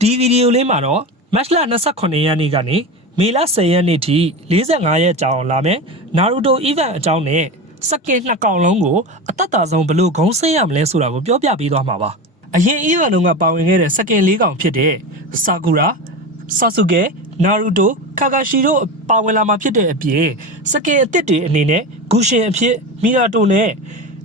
ဒီဗီဒီယိုလေးမှာတော့မတ်လ29ရက်နေ့ကနေမေလ10ရက်နေ့ထိ45ရက်ကြာအောင်လာမယ်နာရူတို event အကြောင်းနဲ့စကင်2កောင်လုံးကိုအသက်တာဆုံးဘလို့ဂုံးဆင်းရမလဲဆိုတာကိုပြောပြပေးသွားမှာပါအရင် event တုန်းကပါဝင်ခဲ့တဲ့စကင်4កောင်ဖြစ်တဲ့ဆာကူရာဆာဆူကဲနာရူတိုကာကာရှီတို့ပါဝင်လာမှာဖြစ်တဲ့အပြင်စကင်အစ်စ်တွေအနေနဲ့ဂူရှင်အဖြစ်မီရာတိုနဲ့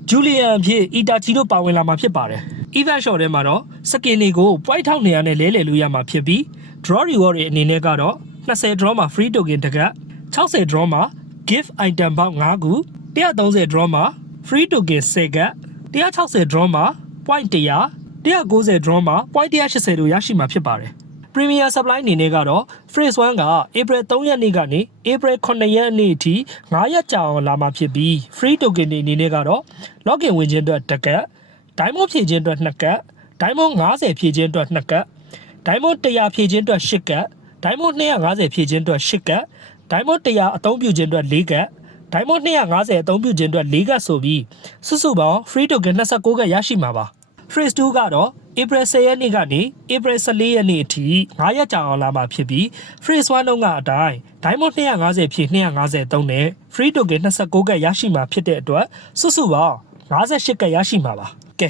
ဂျူလီယန်အဖြစ်အီတာချီတို့ပါဝင်လာမှာဖြစ်ပါတယ်event shot ထဲမှာတော့စကင်တွေကို point 1200နဲ့လဲလှယ်လို့ရမှာဖြစ်ပြီး draw reward တွေအနေနဲ့ကတော့20 drawမှာ free token တစ်ကပ်60 drawမှာ gift item ပေါင်း5ခု130 drawမှာ free token 10ကပ်160 drawမှာ point 100 190 drawမှာ point 180တို့ရရှိမှာဖြစ်ပါတယ်Premier Supply အနေနဲ့ကတော့ Phrase 1က April 3ရက်နေ့ကနေ April 9ရက်နေ့အထိ9ရက်ကြာအောင်လာမှာဖြစ်ပြီး Free Token တွေအနေနဲ့ကတော့ Login ဝင်ခြင်းအတွက်1ကပ် Diamond ဖြည့်ခြင်းအတွက်2ကပ် Diamond 50ဖြည့်ခြင်းအတွက်2ကပ် Diamond 100ဖြည့်ခြင်းအတွက်8ကပ် Diamond 250ဖြည့်ခြင်းအတွက်8ကပ် Diamond 100အသုံးပြုခြင်းအတွက်4ကပ် Diamond 250အသုံးပြုခြင်းအတွက်4ကပ်ဆိုပြီးစုစုပေါင်း Free Token 29ကပ်ရရှိမှာပါPhrase 2ကတော့ April 10ရက်နေ့ကနေ April 14ရက်နေ့အထိ9ရက်ကြာအောင်လာမှာဖြစ်ပြီး Phrase 1တုန်းကအတိုင်း Diamond 250ဖြည့်253နဲ့ Free Token 29ကပ်ရရှိမှာဖြစ်တဲ့အတွက်စုစုပေါင်း58ကပ်ရရှိမှာပါကဲ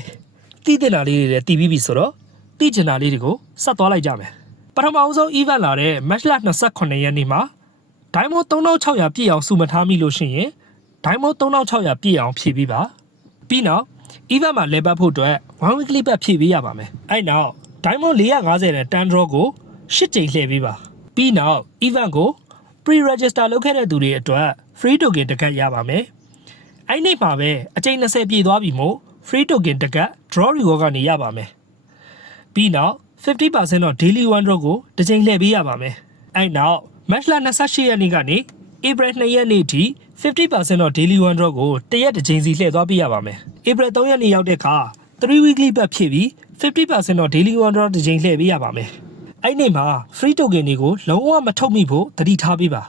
တည်တင်တာလေးတွေလည်းတည်ပြီးပြီဆိုတော့တည်ကျင်တာလေးတွေကိုဆက်သွားလိုက်ကြမယ်ပထမအဆုံး event လာတဲ့ March 28ရက်နေ့မှာ Diamond 3600ပြည့်အောင်စုမထားမိလို့ရှိရင် Diamond 3600ပြည့်အောင်ဖြည့်ပြီးပါပြီးနောက်event မှာ level ဖို့အတွက် one weekly bet ဖြည့်ပေးရပါမယ်အဲ့နောက် Diamond 450နဲ့ 10 draw ကို10ကြိမ်လှည့်ပေးပါပြီးနောက် event ကို pre-register လုပ်ခဲ့တဲ့သူတွေအတွက် free token တစ်ကပ်ရပါမယ်အဲ့နေ့မှာပဲအကြိမ်20ပြည့်သွားပြီမို့ free token တစ်ကပ် draw reward ကနေရပါမယ်ပြီးနောက် 50% တော့ daily one draw ကိုတစ်ကြိမ်လှည့်ပေးရပါမယ်အဲ့နောက် March 28ရက်နေ့ကနေ April 2ရက်နေ့ထိ 50% တော့ daily one draw ကိုတစ်ရက်တစ်ကြိမ်စီလှည့်သွားပေးရပါမယ်April 3ရက်နေ့ရောက်တဲ့အခါ3 weekly bet ဖြည့်ပြီး 50% တော့ daily one draw တစ်ကြိမ်လှည့်ပေးရပါမယ်အဲ့နေ့မှာ free token တွေကိုလုံးဝမထုတ်မိဖို့သတိထားပေးပါ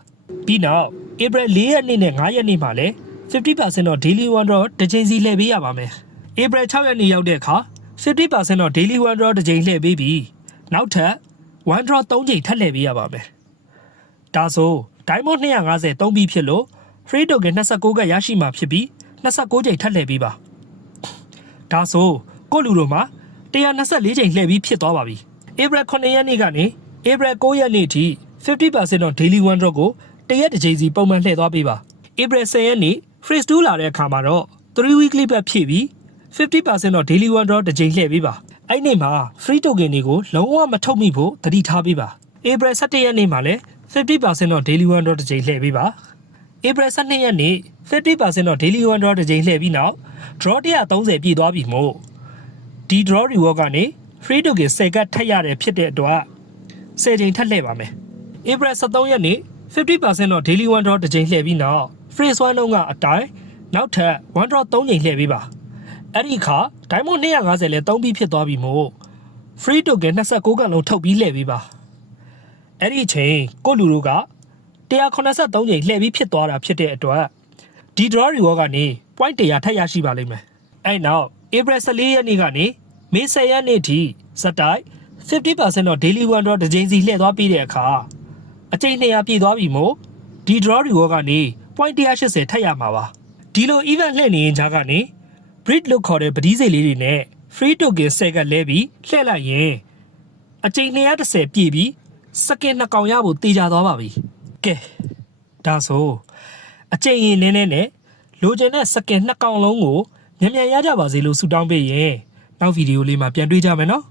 ပြီးနောက် April 4ရက်နေ့နဲ့5ရက်နေ့မှာလည်း 50% တော့ daily one draw တစ်ကြိမ်စီလှည့်ပေးရပါမယ်April 6ရက်နေ့ရောက်တဲ့အခါ 50% တော့ daily one draw တစ်ကြိမ်လှည့်ပေးပြီးနောက်ထပ် one draw 3ကြိမ်ထပ်လှည့်ပေးရပါမယ်ဒါဆို Diamond 250သုံးပြီးဖြစ်လို့ free token 29ကပ်ရရှိမှာဖြစ်ပြီး29ကြိမ်ထပ်လှည့်ပေးပါဒါဆိုကိုလူတို့မှာ124ကြိမ်လှည့်ပြီးဖြစ်သွားပါပြီ April 9ရက်နေ့ကနေ April 9ရက်နေ့ထိ 50% တော့ daily one draw ကိုတစ်ရက်တစ်ကြိမ်စီပုံမှန်လှည့်သွားပေးပါ April 10ရက်နေ့ Phrase 2လာတဲ့အခါမှာတော့3 weekly bet ဖြည့်ပြီး 50% တော့ daily one draw တစ်ကြိမ်လှည့်ပေးပါအဲ့နေ့မှာ free token တွေကိုလုံးဝမထုတ်မိဖို့သတိထားပေးပါ April 17ရက်နေ့မှာလည်း 50% တော့ daily one draw တစ်ကြိမ်လှည့်ပေးပါApril 12ရက်နေ့ 50% တော့ daily one draw တစ်ကြိမ်လှည့်ပြီးနောက် draw 130ပြည့်သွားပြီမို့ဒီ draw reward ကနေ free token 10ကပ်ထပ်ရတယ်ဖြစ်တဲ့အတွက်10ကြိမ်ထပ်လှည့်ပါမယ် April 13ရက်နေ့ 50% တော့ daily one draw တစ်ကြိမ်လှည့်ပြီးနောက် Phrase 1တုန်းကအတိုင်းနောက်ထပ် one draw 3ကြိမ်လှည့်ပေးပါအဲ့ဒီအခါ Diamond 250လဲ3ပြီးဖြစ်သွားပြီမို့ free token 29ကပ်လုံးထုတ်ပြီးလှည့်ပေးပါအဲ့ဒီအချိန်ကိုလူတို့က183ကြိမ်လှည့်ပြီးဖြစ်သွားတာဖြစ်တဲ့အတွက်ဒီ draw reward ကနေ point 100ထပ်ရရှိပါလိမ့်မယ်အဲ့နောက် April 14ရက်နေ့ကနေ May 10ရက်နေ့ထိစက်တိုက် 50% တော့ daily one draw တစ်ကြိမ်စီလှည့်သွားပြီးတဲ့အခါအကြိမ်200ပြည့်သွားပြီမို့ဒီ draw reward ကနေ point 180ထပ်ရမှာပါဒီလို event လှည့်နေရင်ကြားကနေ breed လို့ခေါ်တဲ့ပတိစိတ်လေးတွေနဲ့ free token 10ကလဲပြီးလှည့်လိုက်ရင်အကြိမ်210ပြည့်ပြီးစကင်2កောင်ရဖို့တေချာသွားပါပြီကဲဒါဆိုအကြိမ်ရင်နည်းနည်းနဲ့လိုချင်တဲ့စကင်2កောင်လုံးကိုမြန်မြန်ရကြပါစေလို့ဆုတောင်းပေးရင်နောက်ဗီဒီယိုလေးမှာပြန်တွေ့ကြမယ်နော်